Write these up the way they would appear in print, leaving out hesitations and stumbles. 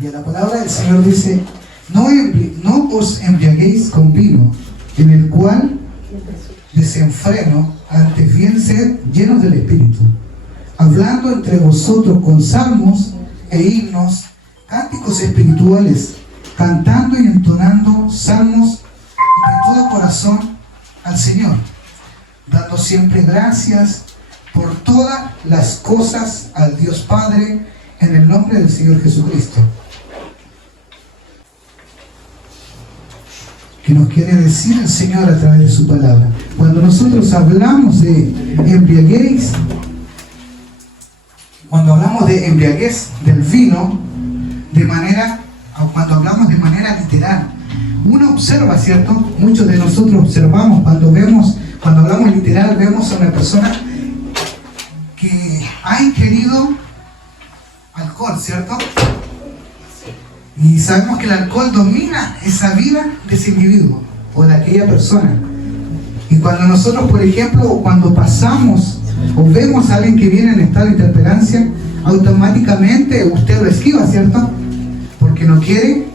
Y a la palabra del Señor dice, no os embriaguéis con vino, en el cual desenfreno, antes bien sed llenos del Espíritu, hablando entre vosotros con salmos e himnos, cánticos espirituales, cantando y entonando salmos de todo corazón al Señor, dando siempre gracias por todas las cosas al Dios Padre, en el nombre del Señor Jesucristo. ¿Qué nos quiere decir el Señor a través de su palabra? Cuando nosotros hablamos de embriaguez, cuando hablamos de embriaguez del vino, cuando hablamos de manera literal, uno observa, ¿cierto? Muchos de nosotros observamos cuando hablamos literal, vemos a una persona que ha ingerido alcohol, ¿cierto? Y sabemos que el alcohol domina esa vida de ese individuo o de aquella persona. Y cuando nosotros, por ejemplo, cuando pasamos o vemos a alguien que viene en estado de interpelancia, automáticamente usted lo esquiva, ¿cierto? Porque no quiere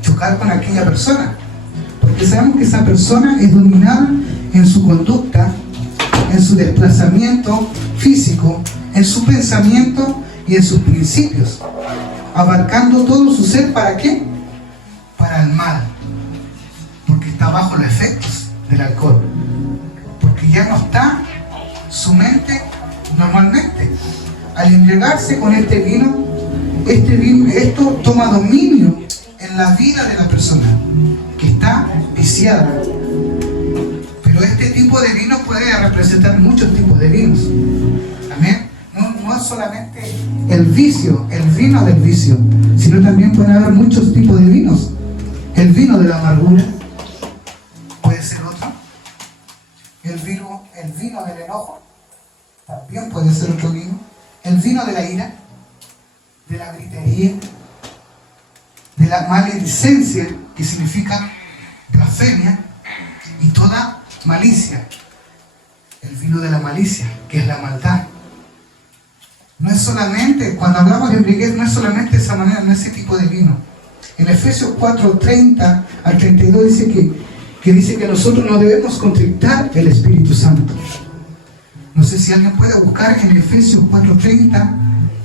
chocar con aquella persona. Porque sabemos que esa persona es dominada en su conducta, en su desplazamiento físico, en su pensamiento y en sus principios, abarcando todo su ser. ¿Para qué? Para el mal, porque está bajo los efectos del alcohol, porque ya no está su mente normalmente. Al embriagarse con este vino, esto toma dominio en la vida de la persona que está viciada. Pero este tipo de vino puede representar muchos tipos de vinos. Amén. No es solamente el vicio, el vino del vicio, sino también puede haber muchos tipos de vinos. El vino de la amargura puede ser otro. El vino del enojo también puede ser otro vino. El vino de la ira, de la gritería, de la maledicencia, que significa blasfemia, y toda malicia. El vino de la malicia, que es la maldad. No es solamente, cuando hablamos de embriaguez, no es solamente esa manera, no es ese tipo de vino. En Efesios 4:30 al 32 dice que nosotros no debemos contrictar el Espíritu Santo. No sé si alguien puede buscar en Efesios 4:30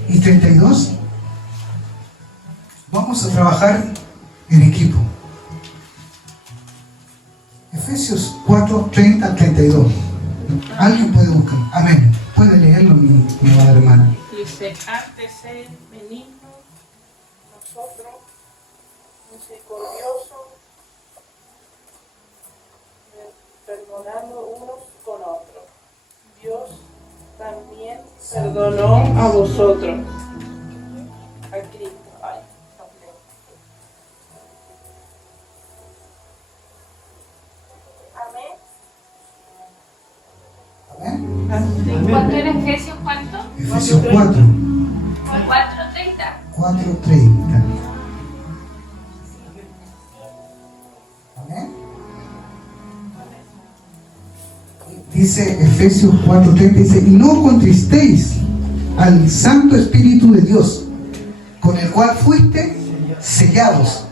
y 32. Vamos a trabajar en equipo. Efesios 4:30 al 32. ¿Alguien puede buscar? Amén. Puede leerlo mi amada hermana. Dice, antes ser benigno, nosotros, misericordioso, perdonando unos con otros. Dios también perdonó a vosotros. A Cristo. Ay, amén. Amén. ¿Cuánto era Efesios? ¿Cuánto? Efesios 4. 4:30. 4:30. Amén. Dice Efesios 4:30, dice, y no contristéis al Santo Espíritu de Dios, con el cual fuiste sellados.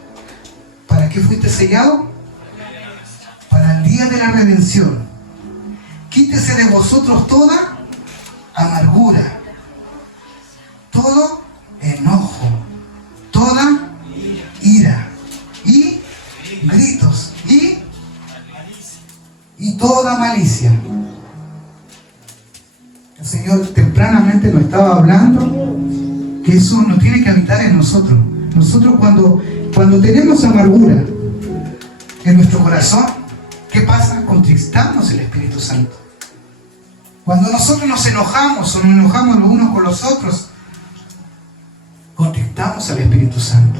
¿Para qué fuiste sellado? Para el día de la redención. Quítese de vosotros toda amargura, todo enojo, toda ira y gritos y toda malicia. El Señor tempranamente nos estaba hablando que eso no tiene que habitar en nosotros. Nosotros cuando tenemos amargura en nuestro corazón, ¿qué pasa? Contristamos el Espíritu Santo. Cuando nosotros nos enojamos o nos enojamos los unos con los otros, contristamos al Espíritu Santo.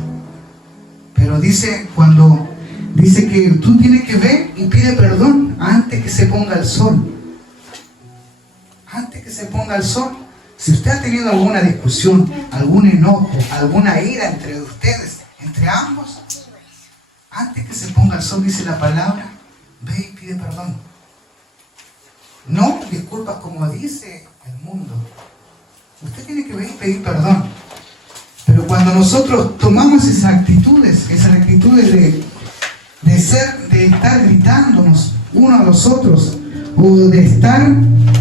Pero dice que tú tienes que ver y pide perdón antes que se ponga el sol. Antes que se ponga el sol. Si usted ha tenido alguna discusión, algún enojo, alguna ira entre ustedes, entre ambos, antes que se ponga el sol, dice la palabra, ve y pide perdón. No disculpas como dice el mundo. Usted tiene que ver y pedir perdón. Pero cuando nosotros tomamos esas actitudes de estar gritándonos unos a los otros, o de estar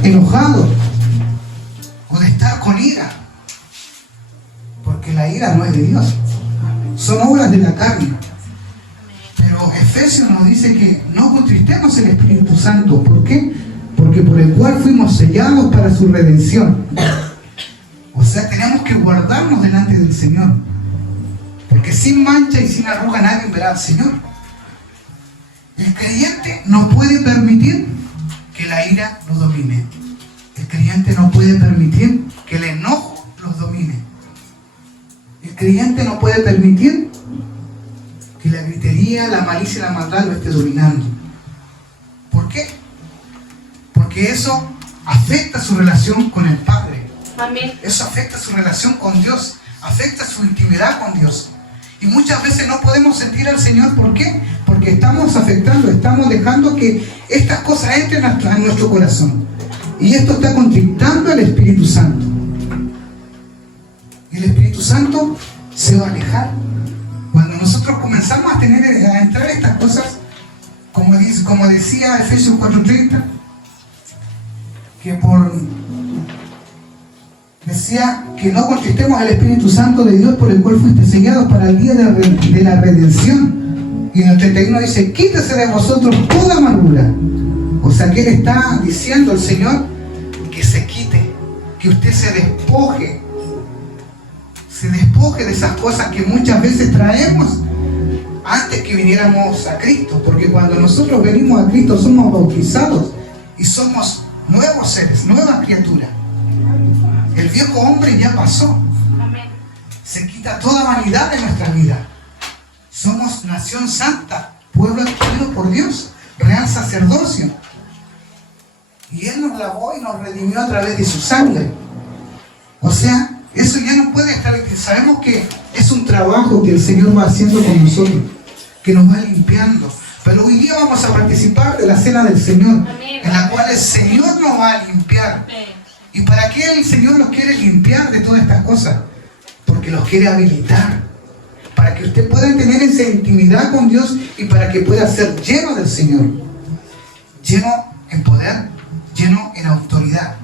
enojados, o de estar con ira, porque la ira no es de Dios, son obras de la carne. Pero Efesios nos dice que no contristemos el Espíritu Santo. ¿Por qué? Porque por el cual fuimos sellados para su redención. O sea, tenemos que guardarnos delante del Señor, porque sin mancha y sin arruga nadie verá al Señor. El creyente no puede permitir que la ira lo domine. El creyente no puede permitir que el enojo los domine. El creyente no puede permitir que la gritería, la malicia y la maldad lo esté dominando. ¿Por qué? Porque eso afecta su relación con el Padre. Amén. Eso afecta su relación con Dios, afecta su intimidad con Dios. Y muchas veces no podemos sentir al Señor. ¿Por qué? Porque estamos afectando, estamos dejando que estas cosas entren a nuestro corazón. Y esto está contristando al Espíritu Santo. Y el Espíritu Santo se va a alejar. Cuando nosotros comenzamos a entrar estas cosas, como decía Efesios 4:30, decía que no contristemos al Espíritu Santo de Dios, por el cual fuiste sellados para el día de la redención. Y en el 31 dice: quítese de vosotros toda amargura. O sea que Él está diciendo al Señor que se quite, que usted se despoje de esas cosas que muchas veces traemos antes que viniéramos a Cristo. Porque cuando nosotros venimos a Cristo somos bautizados y somos nuevos seres, nuevas criaturas. El viejo hombre ya pasó. Se quita toda vanidad de nuestra vida. Somos nación santa, pueblo adquirido por Dios, real sacerdocio. Y Él nos lavó y nos redimió a través de su sangre. O sea, eso ya no puede estar. Sabemos que es un trabajo que el Señor va haciendo con nosotros, que nos va limpiando. Pero hoy día vamos a participar de la cena del Señor, en la cual el Señor nos va a limpiar. ¿Y para qué el Señor los quiere limpiar de todas estas cosas? Porque los quiere habilitar, para que usted pueda tener esa intimidad con Dios y para que pueda ser lleno del Señor, lleno en poder, lleno en autoridad,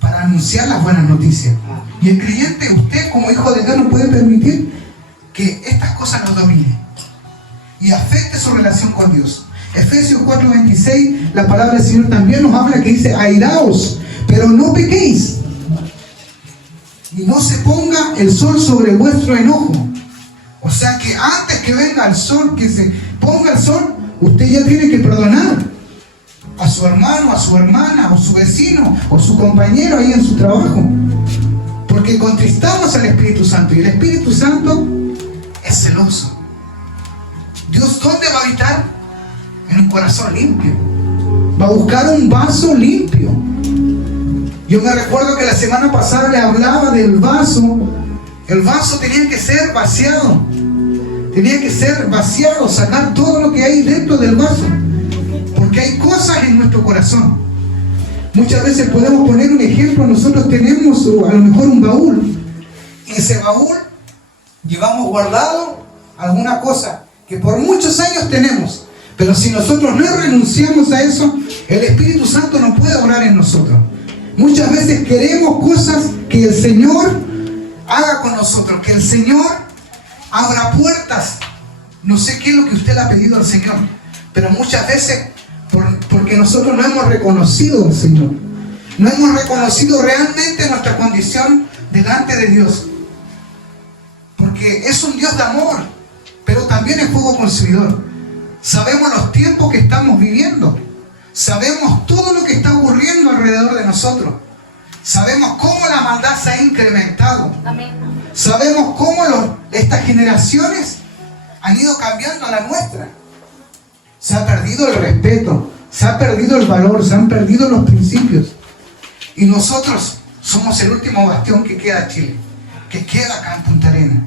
para anunciar las buenas noticias. Y el creyente, usted como hijo de Dios, no puede permitir que estas cosas nos dominen y afecte su relación con Dios. Efesios 4:26, la palabra del Señor también nos habla, que dice: airaos, pero no pequéis, y no se ponga el sol sobre vuestro enojo. O sea que antes que venga el sol, que se ponga el sol, usted ya tiene que perdonar a su hermano, a su hermana, o su vecino, o su compañero ahí en su trabajo. Porque contristamos al Espíritu Santo, y el Espíritu Santo es celoso. ¿Dios dónde va a habitar? En un corazón limpio. Va a buscar un vaso limpio. Yo me recuerdo que la semana pasada le hablaba del vaso. El vaso tenía que ser vaciado. Tenía que ser vaciado, sacar todo lo que hay dentro del vaso. Porque hay cosas en nuestro corazón. Muchas veces podemos poner un ejemplo. Nosotros tenemos a lo mejor un baúl. Y ese baúl llevamos guardado alguna cosa que por muchos años tenemos. Pero si nosotros no renunciamos a eso, el Espíritu Santo no puede orar en nosotros. Muchas veces queremos cosas que el Señor haga con nosotros, que el Señor abra puertas. No sé qué es lo que usted le ha pedido al Señor, pero muchas veces porque nosotros no hemos reconocido al Señor, no hemos reconocido realmente nuestra condición delante de Dios, porque es un Dios de amor, pero también es fuego consumidor. Sabemos los tiempos que estamos viviendo, sabemos todo lo que está ocurriendo alrededor de nosotros, sabemos cómo la maldad se ha incrementado. Amén. Sabemos cómo estas generaciones han ido cambiando a la nuestra. Se ha perdido el respeto, se ha perdido el valor, se han perdido los principios. Y nosotros somos el último bastión que queda en Chile, que queda acá en Punta Arenas,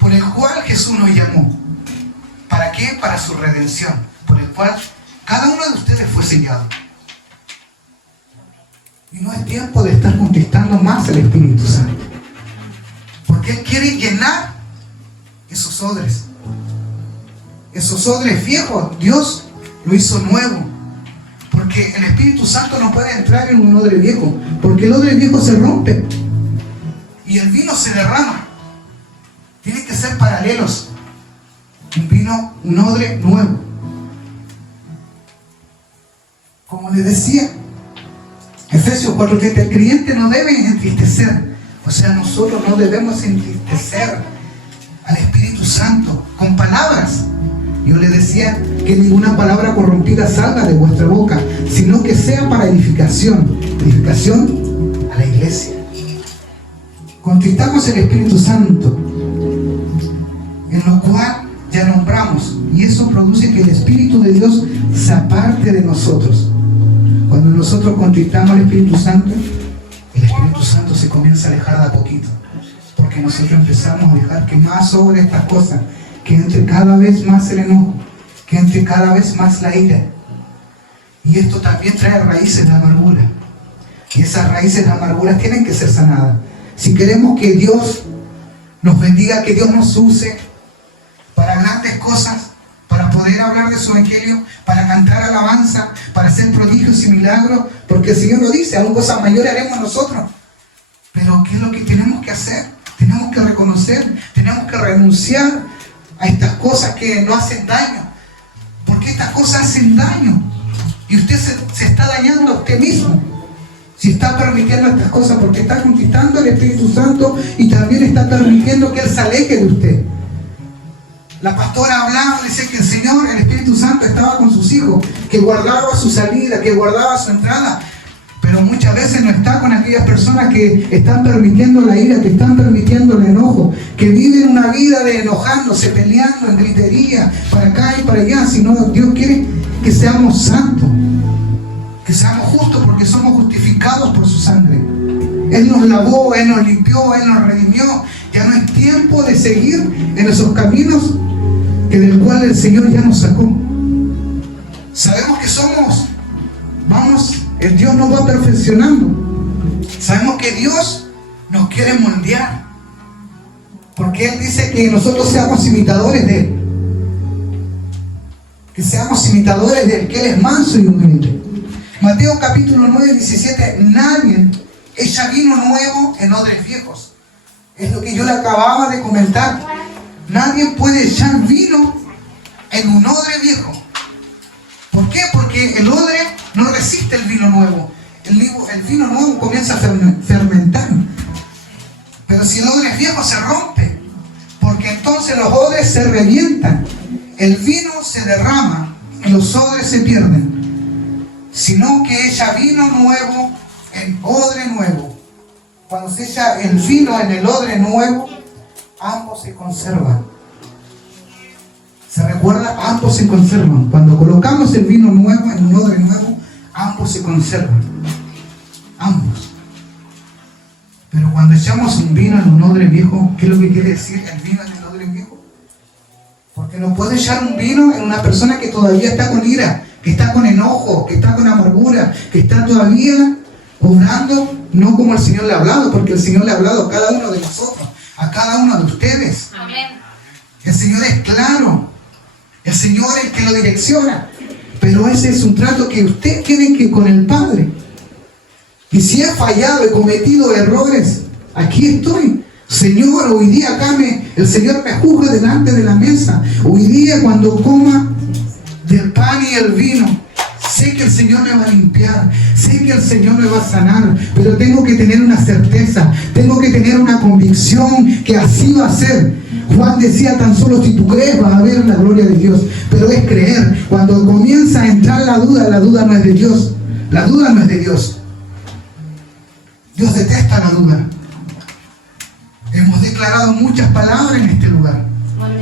por el cual Jesús nos llamó. ¿Para qué? Para su redención, por el cual cada uno de ustedes fue sellado. Y no es tiempo de estar conquistando más el Espíritu Santo. quiere llenar esos odres. Esos odres viejos, Dios lo hizo nuevo. Porque el Espíritu Santo no puede entrar en un odre viejo, porque el odre viejo se rompe y el vino se derrama. Tienen que ser paralelos. Un odre nuevo. Como les decía, Efesios 4:30, el creyente no debe entristecer. O sea, nosotros no debemos entristecer al Espíritu Santo con palabras. Yo les decía que ninguna palabra corrompida salga de vuestra boca, sino que sea para edificación a la iglesia. Contristamos el Espíritu Santo, en lo cual ya nombramos, y eso produce que el Espíritu de Dios se aparte de nosotros. Cuando nosotros contristamos al Espíritu Santo, el Espíritu Santo se comienza a alejar de a poquito, porque nosotros empezamos a dejar que más sobre estas cosas, que entre cada vez más el enojo, que entre cada vez más la ira. Y esto también trae raíces de amargura, y esas raíces de amargura tienen que ser sanadas. Si queremos que Dios nos bendiga, que Dios nos use para grandes cosas, para poder hablar de su evangelio, para cantar alabanza, para hacer prodigios y milagros, porque el Señor lo dice, aún cosas mayores haremos nosotros. Pero ¿qué es lo que tenemos que hacer? Tenemos que reconocer, tenemos que renunciar a estas cosas que no hacen daño, porque estas cosas hacen daño y usted se está dañando a usted mismo si está permitiendo estas cosas, porque está conquistando al Espíritu Santo y también está permitiendo que Él se aleje de usted. La pastora hablaba, decía que el Señor, el Espíritu Santo, estaba con sus hijos, que guardaba su salida, que guardaba su entrada, pero muchas veces no está con aquellas personas que están permitiendo la ira, que están permitiendo el enojo, que viven una vida de enojándose, peleando en gritería, para acá y para allá, sino Dios quiere que seamos santos, que seamos justos, porque somos justificados por su sangre. Él nos lavó, Él nos limpió, Él nos redimió. Ya no es tiempo de seguir en esos caminos que del cual el Señor ya nos sacó. Sabemos que el Dios nos va perfeccionando. Sabemos que Dios nos quiere moldear, porque Él dice que nosotros seamos imitadores de Él, que seamos imitadores de Él, que Él es manso y humilde. Mateo capítulo 9, 17, nadie echa vino nuevo en odres viejos. Es lo que yo le acababa de comentar. Nadie puede echar vino en un odre viejo. ¿Por qué? Porque el odre no resiste el vino nuevo. El vino nuevo comienza a fermentar. Pero si el odre es viejo, se rompe, porque entonces los odres se revientan, el vino se derrama y los odres se pierden. Sino que echa vino nuevo en odre nuevo. Cuando se echa el vino en el odre nuevo, ambos se conservan. ¿Se recuerda? Ambos se conservan. Cuando colocamos el vino nuevo en un odre nuevo, ambos se conservan. Ambos. Pero cuando echamos un vino en un odre viejo, ¿qué es lo que quiere decir el vino en el odre viejo? Porque no puede echar un vino en una persona que todavía está con ira, que está con enojo, que está con amargura, que está todavía obrando no como el Señor le ha hablado, porque el Señor le ha hablado a cada uno de nosotros, a cada uno de ustedes. Amén. El Señor es claro, el Señor es el que lo direcciona, pero ese es un trato que usted tiene que con el Padre. Y si he fallado, he cometido errores, aquí estoy. Señor, hoy día acá el Señor me juzga delante de la mesa. Hoy día cuando coma del pan y el vino, sé que el Señor me va a limpiar, sé que el Señor me va a sanar, pero tengo que tener una certeza, tengo que tener una convicción que así va a ser. Juan decía, tan solo si tú crees vas a ver la gloria de Dios, pero es creer. Cuando comienza a entrar la duda no es de Dios, la duda no es de Dios. Dios detesta la duda. Hemos declarado muchas palabras en este lugar,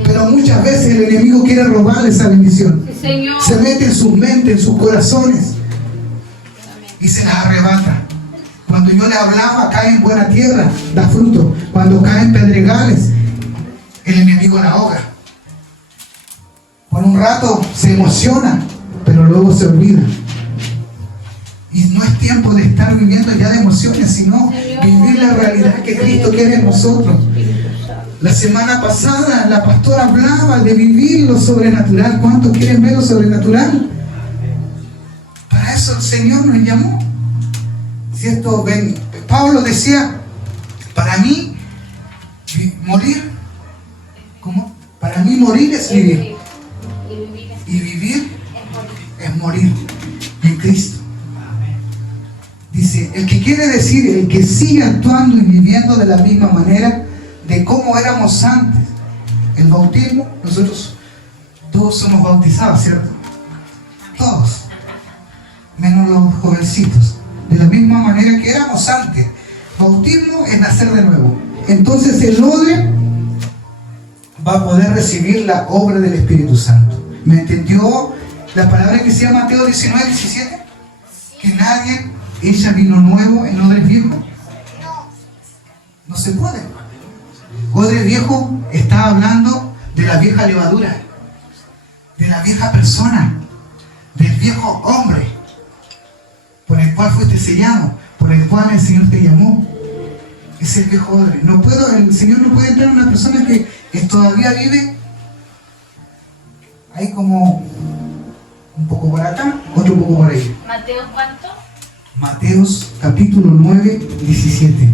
pero muchas veces el enemigo quiere robarle esa bendición. Sí, Señor. Se mete en sus mentes, en sus corazones y se las arrebata. Cuando yo le hablaba, cae en buena tierra, da fruto. Cuando cae en pedregales, el enemigo la ahoga. Por un rato se emociona, pero luego se olvida. Y no es tiempo de estar viviendo ya de emociones, sino vivir la realidad que Cristo quiere en nosotros. La semana pasada la pastora hablaba de vivir lo sobrenatural. ¿Cuántos quieren ver lo sobrenatural? Para eso el Señor nos llamó. ¿Cierto? Pablo decía, para mí morir, ¿cómo? Para mí morir es vivir. Y vivir es morir en Cristo. Dice, el que quiere decir, el que sigue actuando y viviendo de la misma manera de cómo éramos antes. El bautismo, nosotros todos somos bautizados, ¿cierto? Todos, menos los jovencitos. De la misma manera que éramos antes. Bautismo es nacer de nuevo. Entonces el odre va a poder recibir la obra del Espíritu Santo. ¿Me entendió la palabra que decía Mateo 19, 17? Que nadie echa vino nuevo en odres viejos. No se puede. Odre viejo está hablando de la vieja levadura, de la vieja persona, del viejo hombre por el cual fuiste sellado, por el cual el Señor te llamó. Es el viejo odre. El Señor no puede entrar en una persona que todavía vive ahí como un poco por acá, otro poco por ahí. ¿Mateo cuánto? Mateos capítulo 9, 17.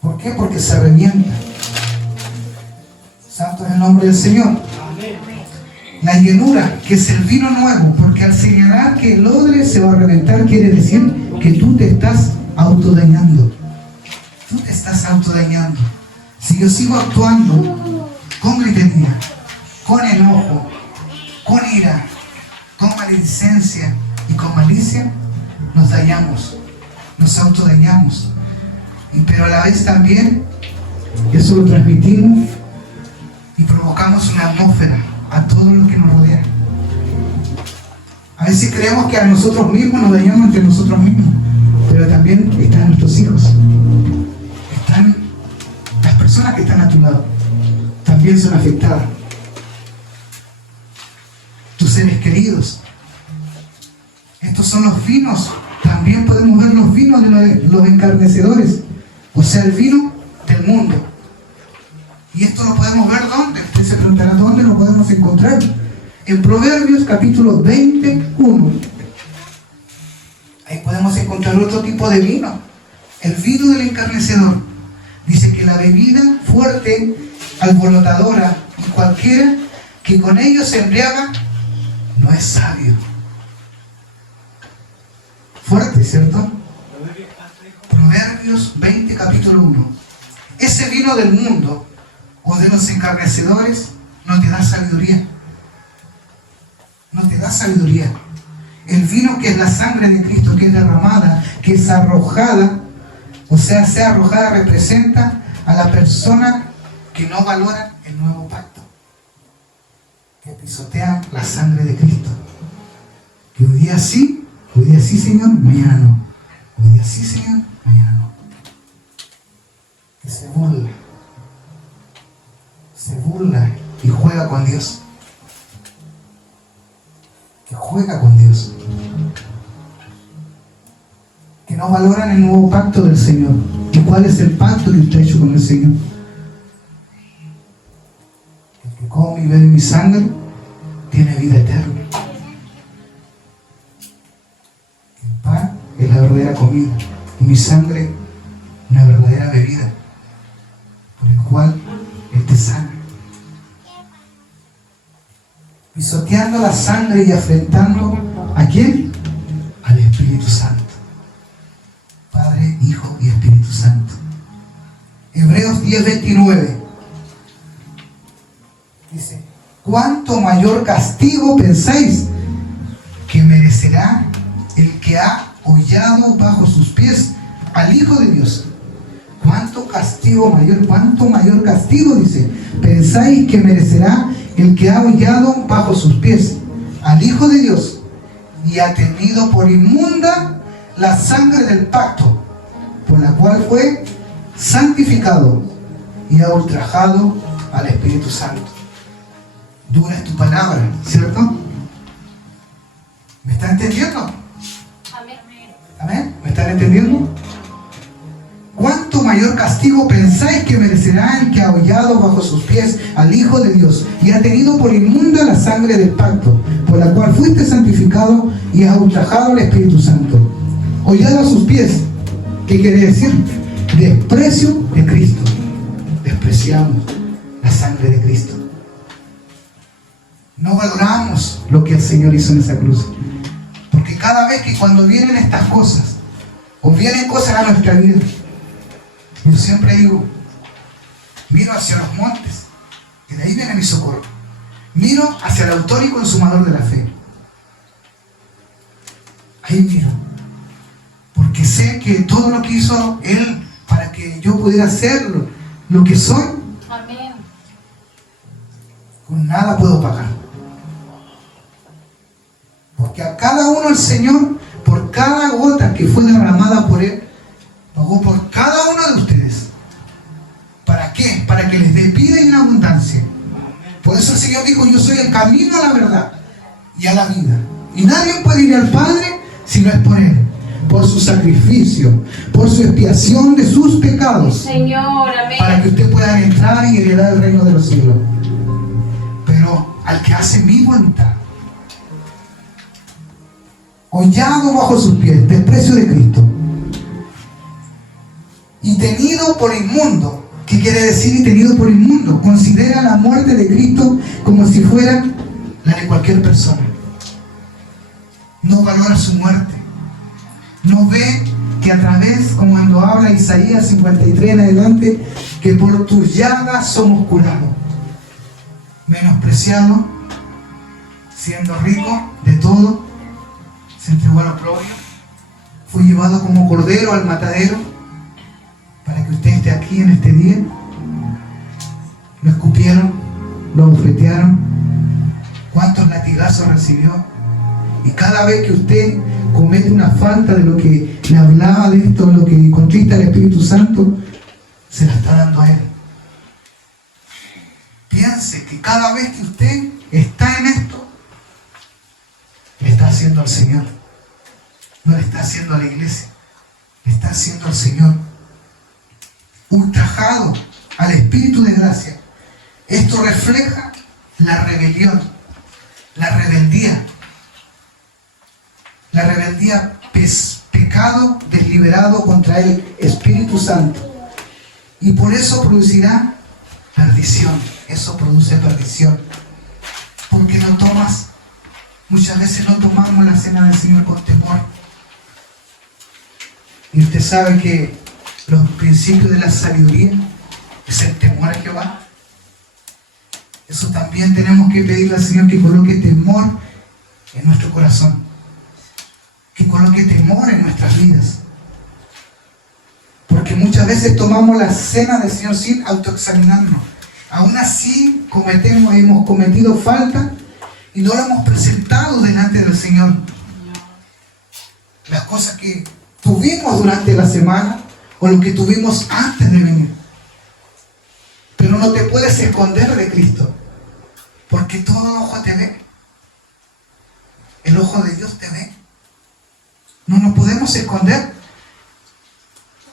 ¿Por qué? Porque se revienta. Santo es el nombre del Señor. La llenura, que es el vino nuevo, porque al señalar que el odre se va a reventar, quiere decir que tú te estás autodañando. Tú te estás autodañando. Si yo sigo actuando con gritería, con enojo, con ira, con maledicencia y con malicia, nos dañamos, nos autodañamos. Pero a la vez también eso lo transmitimos y provocamos una atmósfera a todos los que nos rodean. A veces creemos que a nosotros mismos nos dañamos entre nosotros mismos, pero también están nuestros hijos, están las personas que están a tu lado, también son afectadas. Tus seres queridos. Estos son los vinos. También podemos ver los vinos de los encarnecedores, o sea, el vino del mundo. Y esto lo podemos ver ¿dónde? Usted se preguntará dónde lo podemos encontrar. En Proverbios capítulo 21. Ahí podemos encontrar otro tipo de vino. El vino del encarnecedor. Dice que la bebida fuerte, alborotadora y cualquiera que con ello se embriaga, no es sabio. Fuerte, ¿cierto? Proverbios 20, capítulo 1. Ese vino del mundo o de los encarnecedores no te da sabiduría. No te da sabiduría. El vino que es la sangre de Cristo, que es derramada, que es arrojada, o sea arrojada, representa a la persona que no valora el nuevo pacto, que pisotea la sangre de Cristo. Que hoy día sí, Señor, mañana no. Hoy día sí, Señor, mañana no. Que se burla y juega con Dios. Que juega con Dios. Que no valoran el nuevo pacto del Señor. ¿Y cuál es el pacto que usted ha hecho con el Señor? El que come y bebe mi sangre tiene vida eterna. El pan es la verdadera comida y mi sangre una verdadera bebida por el cual Él te sana. Pisoteando la sangre y afrentando ¿a quién? Al Espíritu Santo. Padre, Hijo y Espíritu Santo. Hebreos 10:29 dice: ¿cuánto mayor castigo pensáis que merecerá el que ha hollado bajo sus pies al Hijo de Dios? ¿Cuánto mayor castigo, dice, pensáis que merecerá el que ha hollado bajo sus pies al Hijo de Dios y ha tenido por inmunda la sangre del pacto, por la cual fue santificado y ha ultrajado al Espíritu Santo? Dura es tu palabra, ¿cierto? ¿Me está entendiendo? Amén. ¿Amén? ¿Me están entendiendo? ¿Cuánto ¿cuánto mayor castigo pensáis que merecerá el que ha hollado bajo sus pies al Hijo de Dios y ha tenido por inmunda la sangre del pacto, por la cual fuiste santificado y has ultrajado al Espíritu Santo? Hollado a sus pies, ¿qué quiere decir? Desprecio de Cristo. Despreciamos la sangre de Cristo. No valoramos lo que el Señor hizo en esa cruz. Porque cada vez que cuando vienen estas cosas, o vienen cosas a nuestra vida, yo siempre digo, miro hacia los montes, y de ahí viene mi socorro. Miro hacia el autor y consumador de la fe. Ahí miro. Porque sé que todo lo que hizo Él para que yo pudiera ser lo que soy, Amén. con nada puedo pagar. Porque a cada uno el Señor, por cada gota que fue derramada por Él, pagó por cada uno de ustedes. ¿Para qué? Para que les dé vida en abundancia. Por eso el Señor dijo, yo soy el camino a la verdad y a la vida. Y nadie puede ir al Padre si no es por Él. Por su sacrificio, por su expiación de sus pecados. Señor, amén. Para que usted pueda entrar y heredar el reino de los cielos. Pero al que hace mi voluntad, hollado bajo sus pies, desprecio de Cristo, y tenido por inmundo. ¿Qué quiere decir y tenido por inmundo? Considera la muerte de Cristo como si fuera la de cualquier persona. No valora su muerte. No ve que a través, como cuando habla Isaías 53 en adelante, que por tus llagas somos curados. Menospreciado, siendo rico de todo, se entregó al oprobio, fue llevado como cordero al matadero para que usted esté aquí en este día. Lo escupieron, lo abofetearon. ¿Cuántos latigazos recibió? Y cada vez que usted comete una falta de lo que le hablaba de esto, lo que contrista al Espíritu Santo, se la está dando a Él. Piense que cada vez que usted está en esto, le está haciendo al Señor. No le está haciendo a la iglesia, le está haciendo al Señor. Ultrajado al Espíritu de gracia. Esto refleja la rebelión, la rebeldía. La rebeldía es pecado deliberado contra el Espíritu Santo. Y por eso producirá perdición. Eso produce perdición. Porque no tomas, muchas veces no tomamos la cena del Señor con temor. Y usted sabe que los principios de la sabiduría es el temor a Jehová. Eso también tenemos que pedirle al Señor que coloque temor en nuestro corazón. Que coloque temor en nuestras vidas. Porque muchas veces tomamos la cena del Señor sin autoexaminarnos. Aún así hemos cometido falta y no lo hemos presentado delante del Señor. Las cosas que tuvimos durante la semana o lo que tuvimos antes de venir. Pero no te puedes esconder de Cristo. Porque todo ojo te ve. El ojo de Dios te ve. No nos podemos esconder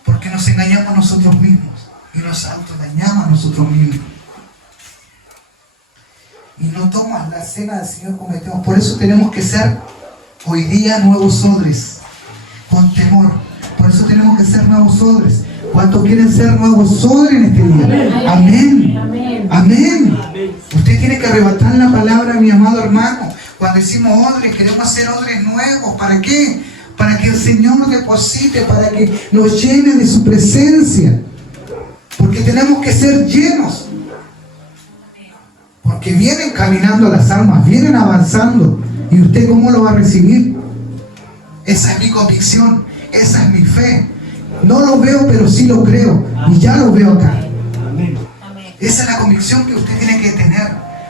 porque nos engañamos a nosotros mismos y nos autoengañamos a nosotros mismos. Y no tomas la cena del Señor como metemos. Por eso tenemos que ser hoy día nuevos odres, con temor. Por eso tenemos que ser nuevos odres. ¿Cuántos quieren ser nuevos odres en este día? Amén. Amén. Amén. Usted tiene que arrebatar la palabra, mi amado hermano. Cuando decimos odres, queremos hacer odres nuevos. ¿Para qué? Para que el Señor nos deposite, para que nos llene de su presencia. Porque tenemos que ser llenos. Porque vienen caminando las almas, vienen avanzando. ¿Y usted cómo lo va a recibir? Esa es mi convicción, esa es mi fe. No lo veo, pero sí lo creo. Y ya lo veo acá. Esa es la convicción que usted tiene que tener.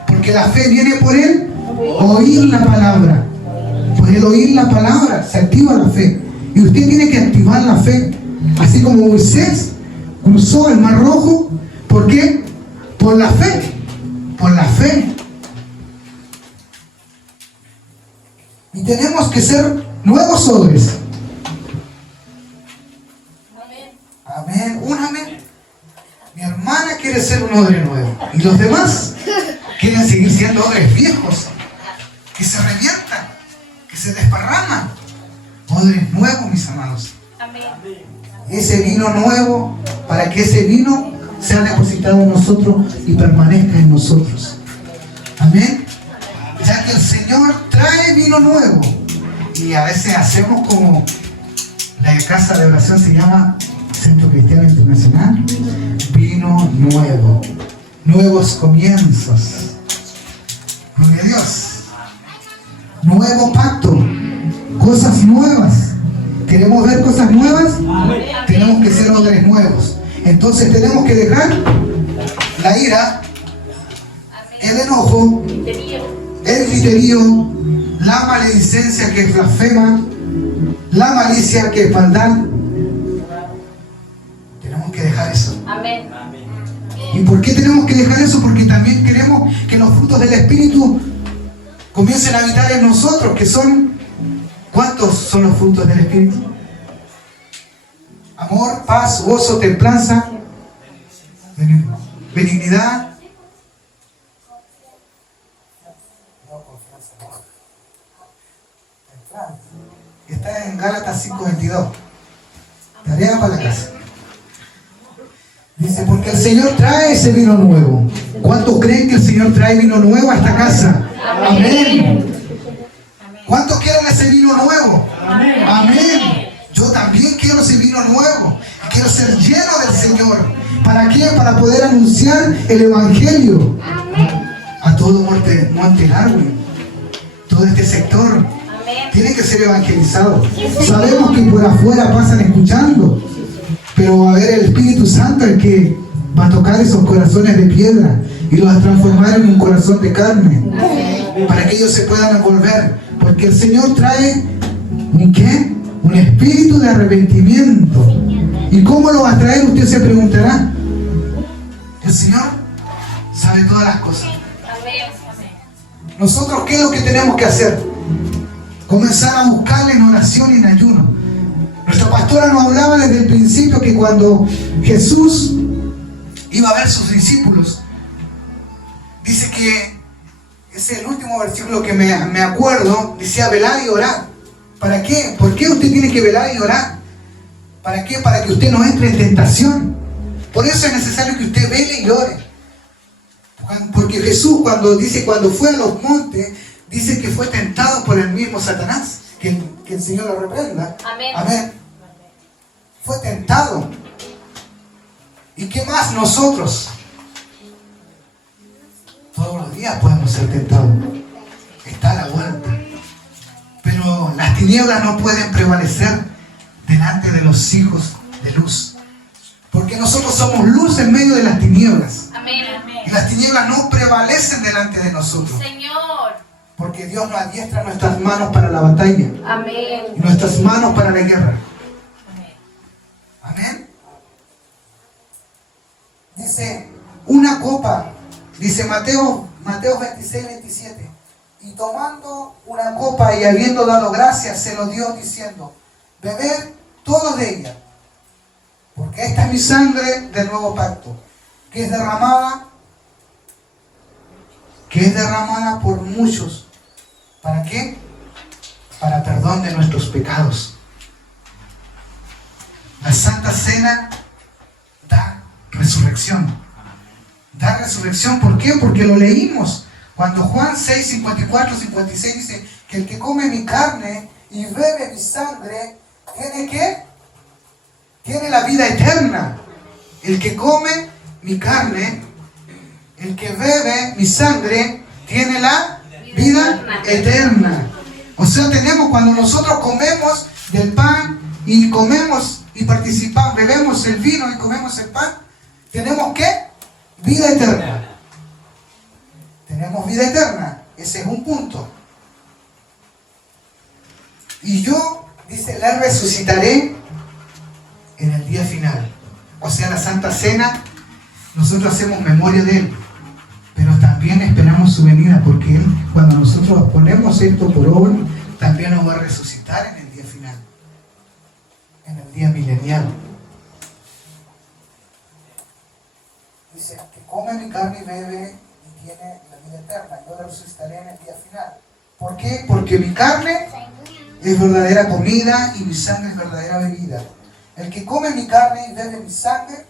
Porque la fe viene por el oír la palabra. Por el oír la palabra se activa la fe. Y usted tiene que activar la fe. Así como Moisés cruzó el Mar Rojo. ¿Por qué? Por la fe. Por la fe. Y tenemos que ser nuevos odres. Amén. Amén. Un amén. Mi hermana quiere ser un odre nuevo. Y los demás quieren seguir siendo odres viejos. Que se revientan. Que se desparraman. Odres nuevos, mis amados. Amén. Ese vino nuevo, para que ese vino sea depositado en nosotros y permanezca en nosotros. Amén. Ya que el Señor trae vino nuevo. Y a veces hacemos como la casa de oración se llama Centro Cristiano Internacional. Vino nuevo. Nuevos comienzos. Gloria a Dios. Nuevo pacto. Cosas nuevas. ¿Queremos ver cosas nuevas? Tenemos que ser odres nuevos. Entonces tenemos que dejar la ira, el enojo, el griterío, la maledicencia que es blasfema, la malicia que es maldad. Tenemos que dejar eso. Amén. ¿Y por qué tenemos que dejar eso? Porque también queremos que los frutos del Espíritu comiencen a habitar en nosotros, que son... ¿Cuántos son los frutos del Espíritu? Amor, paz, gozo, templanza, benignidad. Está en Gálatas 5:22. Tarea para la casa. Dice, porque el Señor trae ese vino nuevo. ¿Cuántos creen que el Señor trae vino nuevo a esta casa? Amén. ¿Cuántos quieren ese vino nuevo? Amén. Amén. Yo también quiero ese vino nuevo. Quiero ser lleno del Señor. ¿Para qué? Para poder anunciar el Evangelio a todo Monte Darwin, todo este sector. Tiene que ser evangelizado. Sabemos que por afuera pasan escuchando, pero va a haber el Espíritu Santo el que va a tocar esos corazones de piedra y los va a transformar en un corazón de carne, para que ellos se puedan volver. Porque el Señor trae ¿un qué? Un espíritu de arrepentimiento. ¿Y cómo lo va a traer? Usted se preguntará. El Señor sabe todas las cosas. Nosotros, ¿qué es lo que tenemos que hacer? Comenzar a buscarle en oración y en ayuno. Nuestra pastora nos hablaba desde el principio que cuando Jesús iba a ver sus discípulos, dice que ese es el último versículo que me acuerdo, decía velar y orar. ¿Para qué? ¿Por qué usted tiene que velar y orar? ¿Para qué? Para que usted no entre en tentación. Por eso es necesario que usted vele y ore. Porque Jesús cuando fue a los montes, dice que fue tentado por el mismo Satanás. Que el Señor lo reprenda. Amén. Amén. Fue tentado. ¿Y qué más nosotros? Todos los días podemos ser tentados. Está a la vuelta. Pero las tinieblas no pueden prevalecer delante de los hijos de luz. Porque nosotros somos luz en medio de las tinieblas. Amén. Y las tinieblas no prevalecen delante de nosotros. Señor. Porque Dios nos adiestra nuestras manos para la batalla. Amén. Y nuestras manos para la guerra. Amén. Dice, una copa. Dice Mateo 26:27. Y tomando una copa y habiendo dado gracias, se lo dio diciendo, bebed todos de ella, porque esta es mi sangre del nuevo pacto, que es derramada por muchos. ¿Para qué? Para perdón de nuestros pecados. La Santa Cena da resurrección. Da resurrección, ¿por qué? Porque lo leímos. Cuando Juan 6:54-56 dice que el que come mi carne y bebe mi sangre, ¿tiene qué? Tiene la vida eterna. El que come mi carne, el que bebe mi sangre, tiene la vida eterna. O sea, cuando nosotros comemos del pan y comemos y participamos, bebemos el vino y comemos el pan, tenemos ¿qué? Vida eterna. Tenemos vida eterna. Ese es un punto. Y yo, dice, la resucitaré en el día final. O sea, la Santa Cena, nosotros hacemos memoria de Él, pero también esperamos su venida, porque Él, cuando nosotros ponemos esto por obra, también nos va a resucitar en el día final, en el día milenial. Dice, que come mi carne y bebe y tiene la vida eterna. Yo le resucitaré en el día final. ¿Por qué? Porque mi carne es verdadera comida y mi sangre es verdadera bebida. El que come mi carne y bebe mi sangre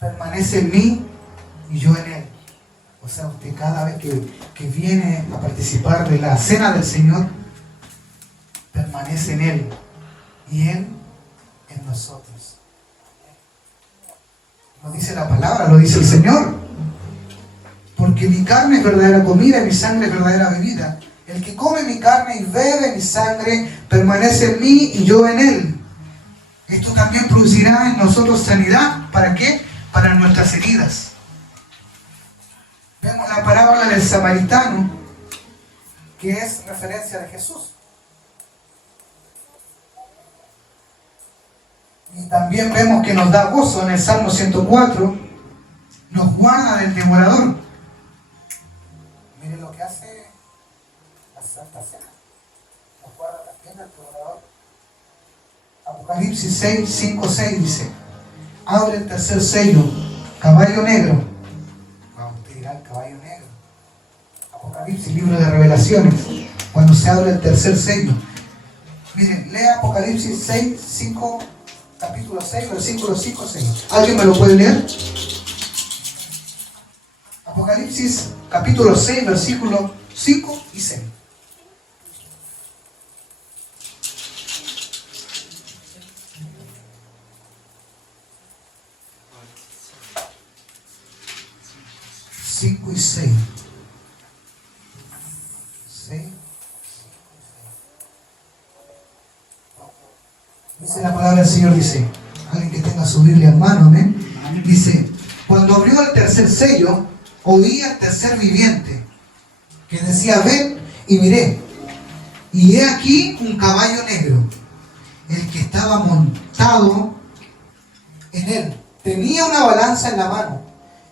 permanece en mí y yo en él. O sea, usted cada vez que viene a participar de la cena del Señor, permanece en él y él en nosotros. Lo dice la palabra, lo dice el Señor. Porque mi carne es verdadera comida y mi sangre es verdadera bebida. El que come mi carne y bebe mi sangre permanece en mí y yo en él. Esto también producirá en nosotros sanidad. ¿Para qué? Para nuestras heridas. Vemos la parábola del samaritano, que es referencia de Jesús. Y también vemos que nos da gozo en el Salmo 104, nos guarda del devorador. Miren lo que hace la Santa Cena, nos guarda también del devorador. Apocalipsis 6, 5, 6 dice, abre el tercer sello, caballo negro. Usted dirá el caballo negro. Apocalipsis, libro de revelaciones, cuando se abre el tercer sello. Miren, lea Apocalipsis 6, 5, capítulo 6, versículo 5, 6. ¿Alguien me lo puede leer? Apocalipsis, capítulo 6, versículo 5 y 6. Cinco y 6. Dice la palabra del Señor, dice, alguien que tenga su Biblia en mano, amén. Dice, cuando abrió el tercer sello, oí al tercer viviente, que decía, ven y miré, y he aquí un caballo negro, el que estaba montado en él. Tenía una balanza en la mano,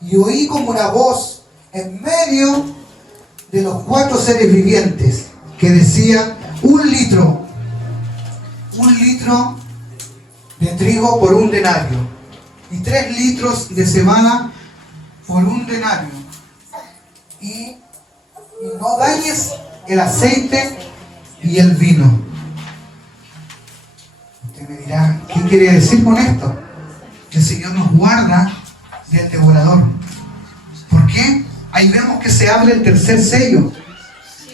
y oí como una voz en medio de los 4 seres vivientes, que decía, un litro de trigo por un denario, y 3 litros de cebada por un denario, y no dañes el aceite y el vino. Usted me dirá, ¿qué quiere decir con esto? Que el Señor nos guarda del devorador. ¿Por qué? Ahí vemos que se abre el tercer sello.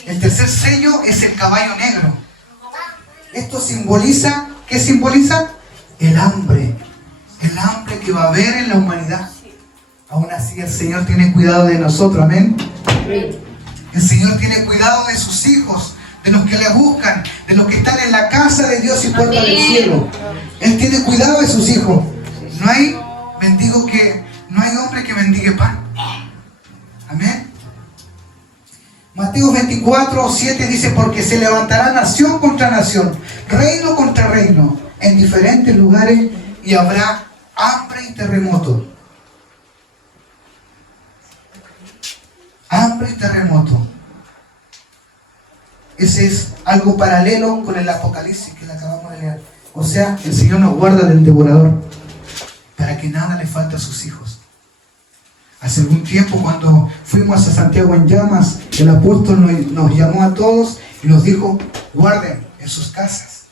El tercer sello es el caballo negro. Esto simboliza, ¿qué simboliza? El hambre que va a haber en la humanidad. Aún así el Señor tiene cuidado de nosotros, amén. El Señor tiene cuidado de sus hijos, de los que le buscan, de los que están en la casa de Dios y puerta del cielo. Él tiene cuidado de sus hijos. No hay hombre que mendigue pan. Amén. Mateo 24, 7 dice, porque se levantará nación contra nación, reino contra reino, en diferentes lugares, y habrá hambre y terremoto. Hambre y terremoto. Ese es algo paralelo con el Apocalipsis que le acabamos de leer. O sea, el Señor nos guarda del devorador, para que nada le falte a sus hijos. Hace algún tiempo, cuando fuimos a Santiago en llamas, el apóstol nos llamó a todos y nos dijo, guarden en sus casas,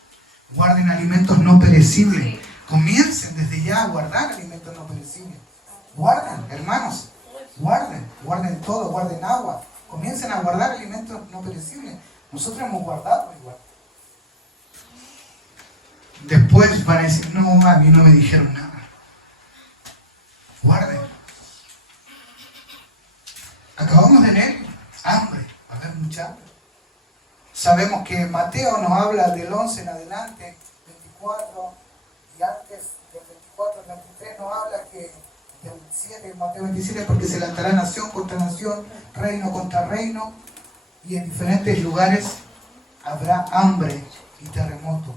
guarden alimentos no perecibles, comiencen desde ya a guardar alimentos no perecibles. Guarden, hermanos, guarden todo, guarden agua, comiencen a guardar alimentos no perecibles. Nosotros hemos guardado igual. Después van a decir, no, a mí no me dijeron nada. Guarden. Acabamos de leer hambre, va a haber mucha hambre. Sabemos que Mateo nos habla del 11 en adelante, 24, y antes del 24 al 23 nos habla que del 7, Mateo 27, porque se levantará nación contra nación, reino contra reino, y en diferentes lugares habrá hambre y terremoto.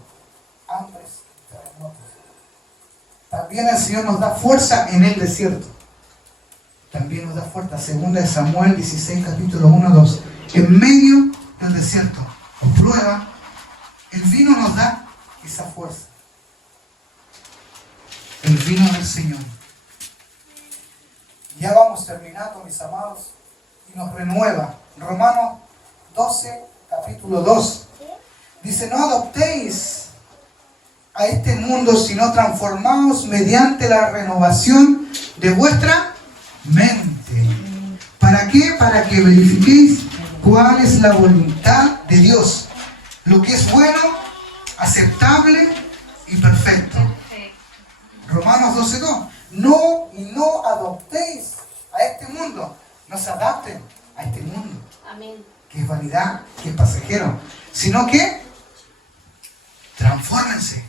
Hambres y terremotos. También el Señor nos da fuerza en el desierto. También nos da fuerza. Segunda de Samuel 16, capítulo 1, 2. En medio del desierto, o prueba, el vino nos da esa fuerza. El vino del Señor. Ya vamos terminando, mis amados, y nos renueva. Romanos 12, capítulo 2. Dice, no adoptéis a este mundo, sino transformaos mediante la renovación de vuestra mente. ¿Para qué? Para que verifiquéis cuál es la voluntad de Dios, lo que es bueno, aceptable y perfecto. Romanos 12:2. No adoptéis a este mundo, no se adapten a este mundo. Amén. Que es vanidad, que es pasajero, sino que transfórmense.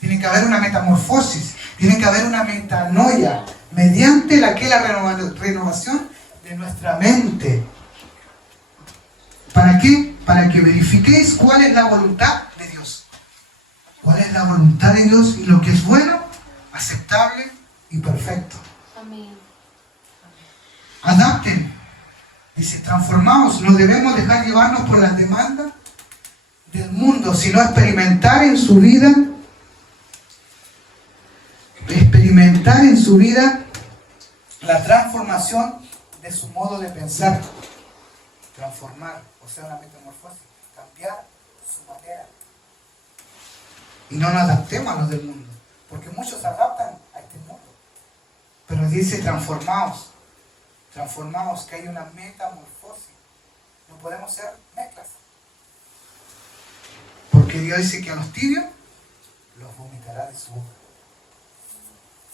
Tiene que haber una metamorfosis, tiene que haber una metanoia, mediante la renovación de nuestra mente. ¿Para qué? Para que verifiquéis cuál es la voluntad de Dios. ¿Cuál es la voluntad de Dios y lo que es bueno, aceptable y perfecto? Amén. Adapten. Dice, transformaos. No debemos dejar llevarnos por las demandas del mundo, sino experimentar en su vida la transformación de su modo de pensar. Transformar, o sea, una metamorfosis, cambiar su manera. Y no nos adaptemos a los del mundo, porque muchos se adaptan a este mundo. Pero dice, transformaos, que hay una metamorfosis. No podemos ser mezclas. Porque Dios dice que a los tibios los vomitará de su boca.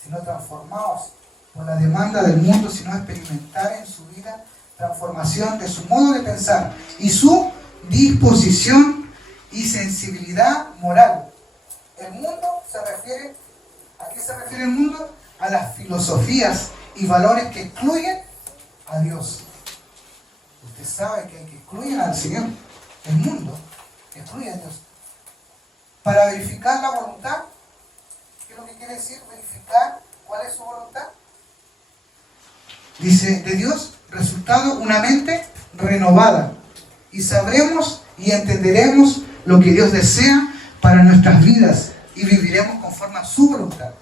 Sino transformaos por la demanda del mundo, sino experimentar en su vida transformación de su modo de pensar y su disposición y sensibilidad moral. El mundo se refiere, ¿a qué se refiere el mundo? A las filosofías y valores que excluyen a Dios. Usted sabe que excluyen al Señor. El mundo excluye a Dios. Para verificar la voluntad, ¿qué es lo que quiere decir? Verificar cuál es su voluntad. Dice, de Dios, resultado una mente renovada. Y sabremos y entenderemos lo que Dios desea para nuestras vidas y viviremos conforme a su voluntad.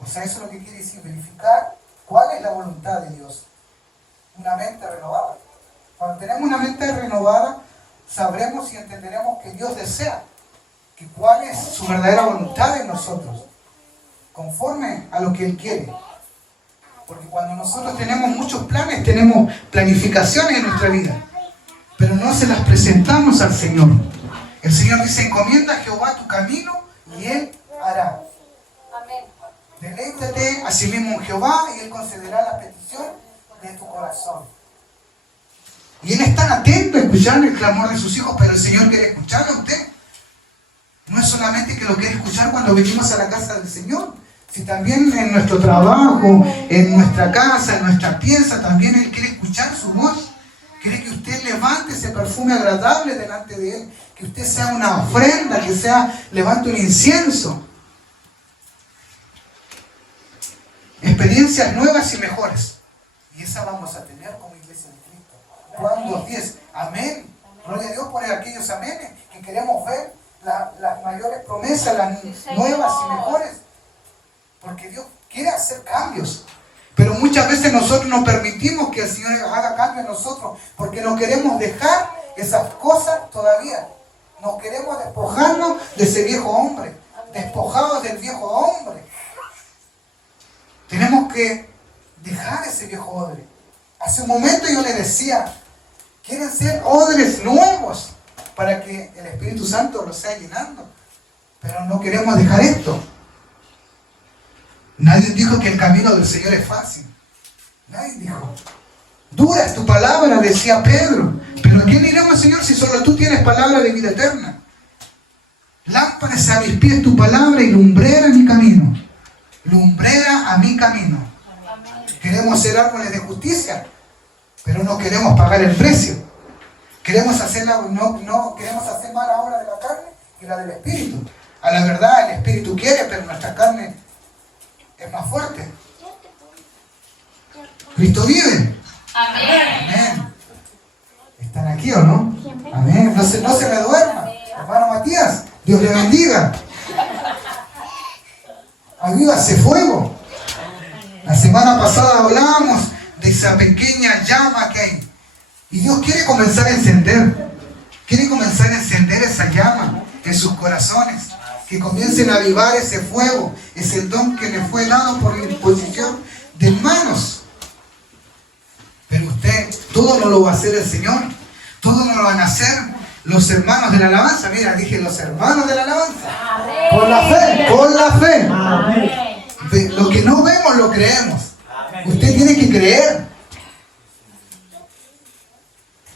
O sea, eso es lo que quiere decir, verificar cuál es la voluntad de Dios. Una mente renovada. Cuando tenemos una mente renovada, sabremos y entenderemos que Dios desea, que cuál es su verdadera voluntad en nosotros, conforme a lo que Él quiere. Porque cuando nosotros tenemos muchos planes, tenemos planificaciones en nuestra vida, pero no se las presentamos al Señor. El Señor dice, encomienda a Jehová tu camino y Él hará. Amén. Deleítate a sí mismo en Jehová y Él concederá la petición de tu corazón. Y Él está atento a escuchar el clamor de sus hijos, pero el Señor quiere escucharlo a usted. No es solamente que lo quiere escuchar cuando venimos a la casa del Señor, si también en nuestro trabajo, en nuestra casa, en nuestra pieza, también Él quiere escuchar su voz. Quiere que usted levante ese perfume agradable delante de Él, que usted sea una ofrenda, que levante un incienso. Experiencias nuevas y mejores. Y esa vamos a tener como iglesia de Cristo. Juan 2:10. Amén. Gloria a Dios por aquellos amenes que queremos ver las mayores promesas, las nuevas y mejores. Porque Dios quiere hacer cambios. Pero muchas veces nosotros no permitimos que el Señor haga cambios en nosotros porque no queremos dejar esas cosas todavía. No queremos despojarnos de ese viejo hombre. Despojados del viejo hombre. Tenemos que dejar ese viejo odre. Hace un momento yo le decía, quieren ser odres nuevos para que el Espíritu Santo los sea llenando. Pero no queremos dejar esto. Nadie dijo que el camino del Señor es fácil. Nadie dijo. Dura es tu palabra, decía Pedro. Pero ¿a quién iremos, Señor, si solo tú tienes palabra de vida eterna? Lámpara es a mis pies tu palabra y lumbrera mi camino. Lumbrera a mi camino. Queremos ser árboles de justicia, pero no queremos pagar el precio. Queremos hacer no queremos hacer más la obra de la carne que la del Espíritu. A la verdad, el Espíritu quiere, pero nuestra carne es más fuerte. Cristo vive. Amén. Amén. ¿Están aquí o no? Amén. No se me duerma. Hermano Matías, Dios le bendiga. Avívase fuego. La semana pasada hablábamos de esa pequeña llama que hay. Y Dios quiere comenzar a encender. Quiere comenzar a encender esa llama en sus corazones. Que comiencen a avivar ese fuego. Es el don que le fue dado por la imposición de manos. Pero usted, todo no lo va a hacer el Señor. Todo no lo van a hacer los hermanos de la alabanza. Mira, dije los hermanos de la alabanza. Con la fe, con la fe. Lo que no vemos lo creemos. Usted tiene que creer.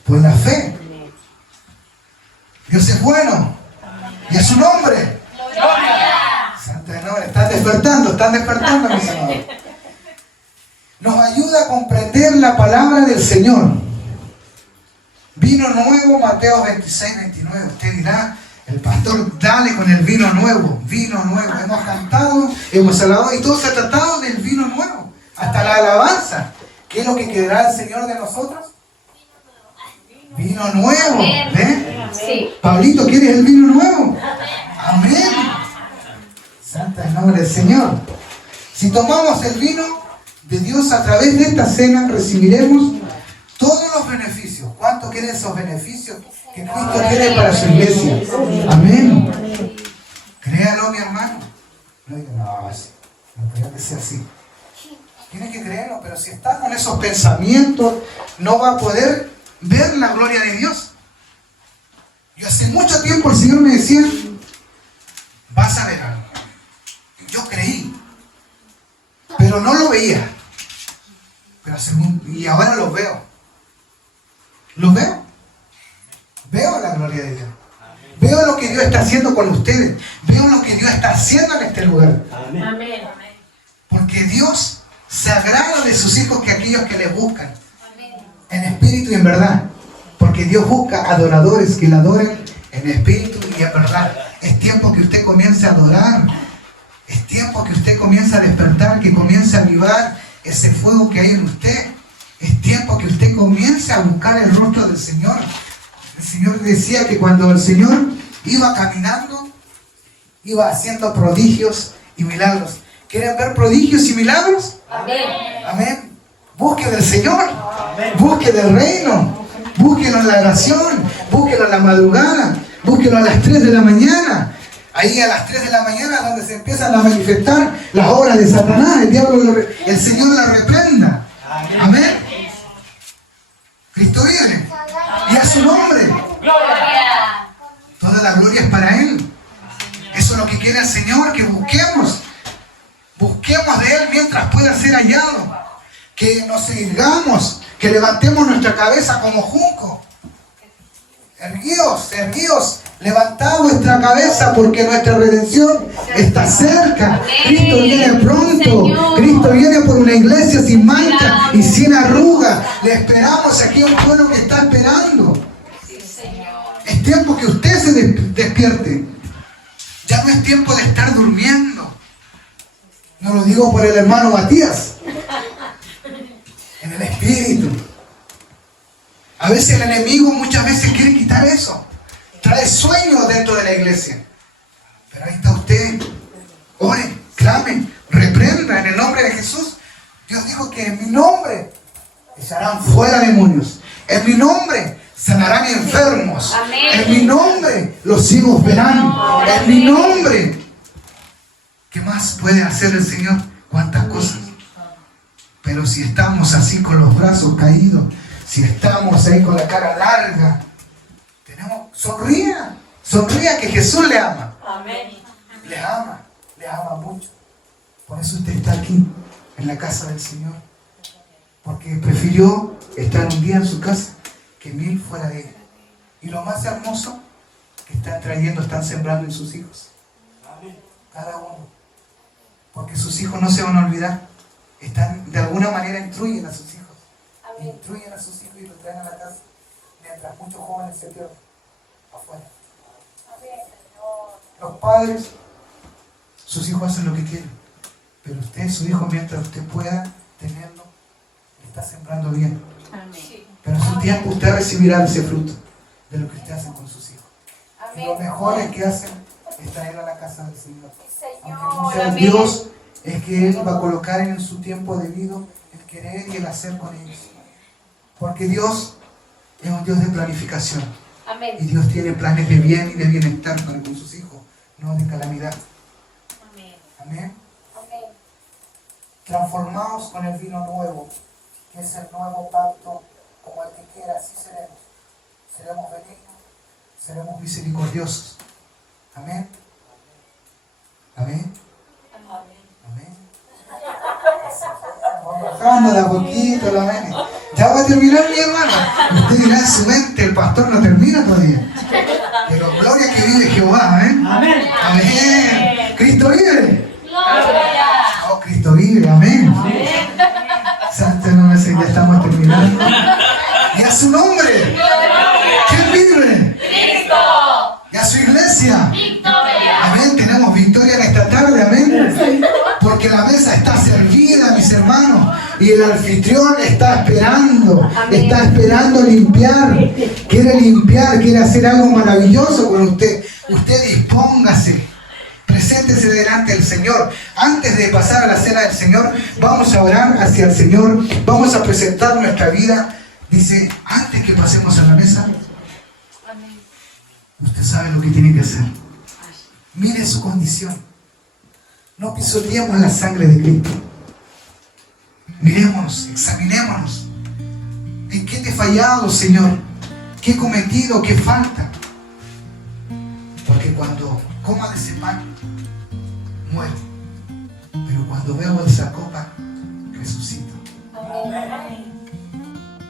Por la fe. Dios es bueno. Y a su nombre. Santo nombre. Están despertando, mis amados. Nos ayuda a comprender la palabra del Señor. Vino nuevo, Mateo 26, 29. Usted dirá, el pastor, dale con el vino nuevo. Vino nuevo. Hemos cantado, hemos alabado y todo se ha tratado del vino nuevo. Hasta la alabanza. ¿Qué es lo que quedará el Señor de nosotros? Vino nuevo. ¿Ve? Sí. Pablito, ¿quieres el vino nuevo? Amén. Santa el nombre del Señor. Si tomamos el vino de Dios a través de esta cena, recibiremos todos los beneficios. ¿Cuánto quieren esos beneficios que Cristo quiere para su iglesia? Amén. Créalo, mi hermano. No diga, no puede que sea así. Tiene que creerlo, pero si está con esos pensamientos, no va a poder ver la gloria de Dios. Yo hace mucho tiempo el Señor me decía, vas a ver algo. Yo creí, pero no lo veía. Pero y ahora lo veo. ¿Lo veo? Veo la gloria de Dios. Veo lo que Dios está haciendo con ustedes. Veo lo que Dios está haciendo en este lugar. Amén. Porque Dios se agrada de sus hijos que aquellos que le buscan. En espíritu y en verdad. Porque Dios busca adoradores que le adoren en espíritu y en verdad. Es tiempo que usted comience a adorar. Es tiempo que usted comience a despertar, que comience a avivar ese fuego que hay en usted. Es tiempo que usted comience a buscar el rostro del Señor. El Señor decía que cuando el Señor iba caminando, iba haciendo prodigios y milagros. ¿Quieren ver prodigios y milagros? Amén. Amén. Busque del Señor. Busque del reino. Búsquelo en la oración. Búsquelo en la madrugada. Búsquelo a las 3 de la mañana. Ahí a las 3 de la mañana es donde se empiezan a manifestar las obras de Satanás. El Señor la reprenda. Amén. Cristo viene. Y a su nombre. Toda la gloria es para Él. Eso es lo que quiere el Señor, que busquemos. Busquemos de Él mientras pueda ser hallado. Que nos ergamos, que levantemos nuestra cabeza como junco. Erguíos, levantad vuestra cabeza porque nuestra redención está cerca. Cristo viene pronto. Cristo viene por una iglesia sin mancha y sin arruga. Le esperamos aquí a un pueblo que está esperando. Es tiempo que usted se despierte. Ya no es tiempo de estar durmiendo. No lo digo por el hermano Matías. En el espíritu. A veces el enemigo muchas veces quiere quitar eso. Trae sueños dentro de la iglesia. Pero ahí está usted. Ore, clame, reprenda en el nombre de Jesús. Dios dijo que en mi nombre echarán fuera demonios. En mi nombre sanarán enfermos. En mi nombre los ciegos verán. En mi nombre. ¿Qué más puede hacer el Señor? ¿Cuántas cosas? Pero si estamos así con los brazos caídos, si estamos ahí con la cara larga, sonría que Jesús le ama. Amén. Le ama mucho. Por eso usted está aquí, en la casa del Señor. Porque prefirió estar un día en su casa que 1000 fuera de ella. Y lo más hermoso que están sembrando en sus hijos. Cada uno. Porque sus hijos no se van a olvidar. De alguna manera instruyen a sus hijos. Instruyen a sus hijos y los traen a la casa. Mientras muchos jóvenes se pierden afuera. Los padres, sus hijos hacen lo que quieren. Pero usted, su hijo, mientras usted pueda tenerlo, está sembrando bien. Pero en su tiempo usted recibirá ese fruto de lo que usted hace con sus hijos. Y lo mejor es que hacen es traer a la casa del Señor. Aunque no sea un Dios es que Él va a colocar en su tiempo debido el querer y el hacer con ellos. Porque Dios es un Dios de planificación. Amén. Y Dios tiene planes de bien y de bienestar para con sus hijos, no de calamidad. Amén. Amén. Amén. Transformaos con el vino nuevo, que es el nuevo pacto, como el que quiera, así seremos. Seremos benignos, seremos misericordiosos. Amén. Amén. Amén. Vamos bajando de a poquito, la amén. Ya va a terminar, mi hermano. Usted dirá en su mente, el pastor no termina todavía. Pero gloria que vive Jehová, ¿eh? Amén. Amén. Cristo vive. Gloria. Oh, Cristo vive, amén. Santo nombre, ya estamos terminando. Y a su nombre. ¿Quién vive? Cristo. Y a su iglesia. Victoria. Amén. Tenemos victoria en esta tarde, amén. Porque la mesa está servida, mis hermanos. Y el anfitrión está esperando. Está esperando limpiar. Quiere limpiar, quiere hacer algo maravilloso con usted. Usted dispóngase. Preséntese delante del Señor. Antes de pasar a la cena del Señor, vamos a orar hacia el Señor. Vamos a presentar nuestra vida. Dice, antes que pasemos a la mesa, Amén. usted sabe lo que tiene que hacer. Mire su condición. No pisoteemos la sangre de Cristo. Mirémonos, examinémonos. ¿En qué te he fallado, Señor? ¿Qué he cometido? ¿Qué falta? Porque cuando coma de ese pan, muero. Pero cuando bebo de esa copa,